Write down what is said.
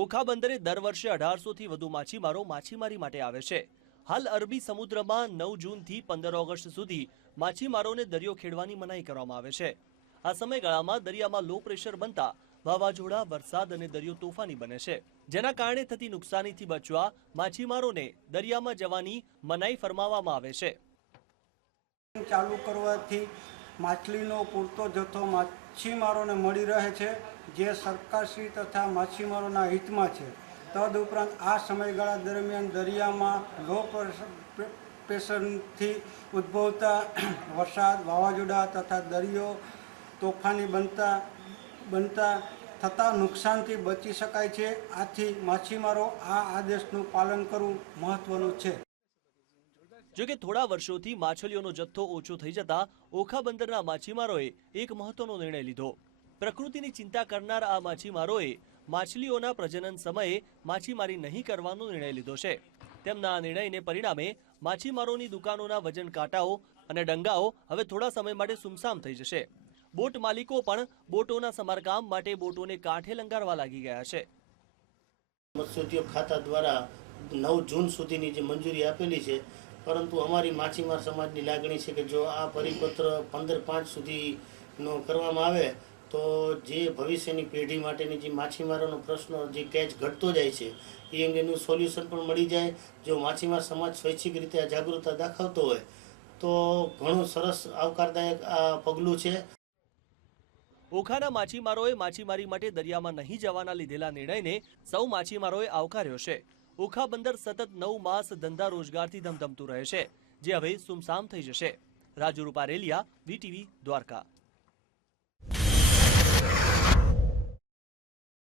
ઓખા બંદરે દર વર્ષે અઢારસોથી વધુ માછીમારો માછીમારી માટે આવે છે. હાલ અરબી સમુદ્રમાં નવ જૂનથી પંદર ઓગસ્ટ સુધી માછીમારોને દરિયો ખેડવાની મનાઈ કરવામાં આવે છે. આ સમયગાળામાં દરિયામાં લો પ્રેશર બનતા વાવાઝોડા, વરસાદ અને દરિયો તોફાની બને છે. જેના કારણે થતી નુકસાનીથી બચવા માછીમારોને દરિયામાં જવાની મનાઈ ફરમાવવામાં આવે છે. ચાલુ કરવાથી માછલીનો પૂરતો જથ્થો માછીમારોને મળી રહે છે. જે સરકારશ્રી તથા માછીમારોના હિતમાં છે, તદુપરાંત આ સમયગાળા દરમિયાન દરિયામાં લો પ્રેશરથી ઉદ્ભવતા વરસાદ, વાવાઝોડા તથા દરિયો તોફાની બનતા બનતા થતા નુકસાનથી બચી શકાય છે. આથી માછીમારો આ આદેશનું પાલન કરવું મહત્વનું છે. જોકે થોડા વર્ષોથી માછલીઓનો જથ્થો ઓછો થઈ જતા ઓખા બંદરના માછીમારોએ એક મહત્વનો નિર્ણય લીધો. પ્રકૃતિની ચિંતા કરનાર આ માછીમારોએ માછલીઓના પ્રજનન સમયે માછીમારી નહીં કરવાનો નિર્ણય લીધો છે. તેમના આ નિર્ણયને પરિણામે માછીમારોની દુકાનોના વજન કાંટાઓ અને ડંગાઓ હવે થોડા સમય માટે સુમસામ થઈ જશે. બોટ માલિકો પણ બોટોના સમારકામ માટે બોટોને કાંઠે લંગારવા લાગી ગયા છે. મત્સ્યોદ્યોગ ખાતા દ્વારા નવ જૂન સુધીની જે મંજૂરી આપેલી છે, પરંતુ અમારી માછીમાર સમાજની લાગણી છે કે જો આ પરિપત્ર પંદર પાંચ સુધીનો કરવામાં આવે તો જે ભવિષ્યની પેઢી માટેની જે માછીમારોનો પ્રશ્ન જે કેચ ઘટતો જાય છે, એ અંગેનું સોલ્યુશન પણ મળી જાય. જો માછીમાર સમાજ સ્વૈચ્છિક રીતે આ જાગૃતતા દાખવતો હોય, તો ઘણું સરસ, આવકારદાયક આ પગલું છે. ઓખાના માછીમારોએ માછીમારી માટે દરિયામાં નહીં જવાના લીધેલા નિર્ણયને સૌ માછીમારોએ આવકાર્યો છે. ઓખા બંદર સતત નવ માસ ધંધા રોજગારથી ધમધમતું રહે છે, જે હવે સુમસામ થઈ જશે. રાજુ રૂપારેલિયા, વીટીવી, દ્વારકા.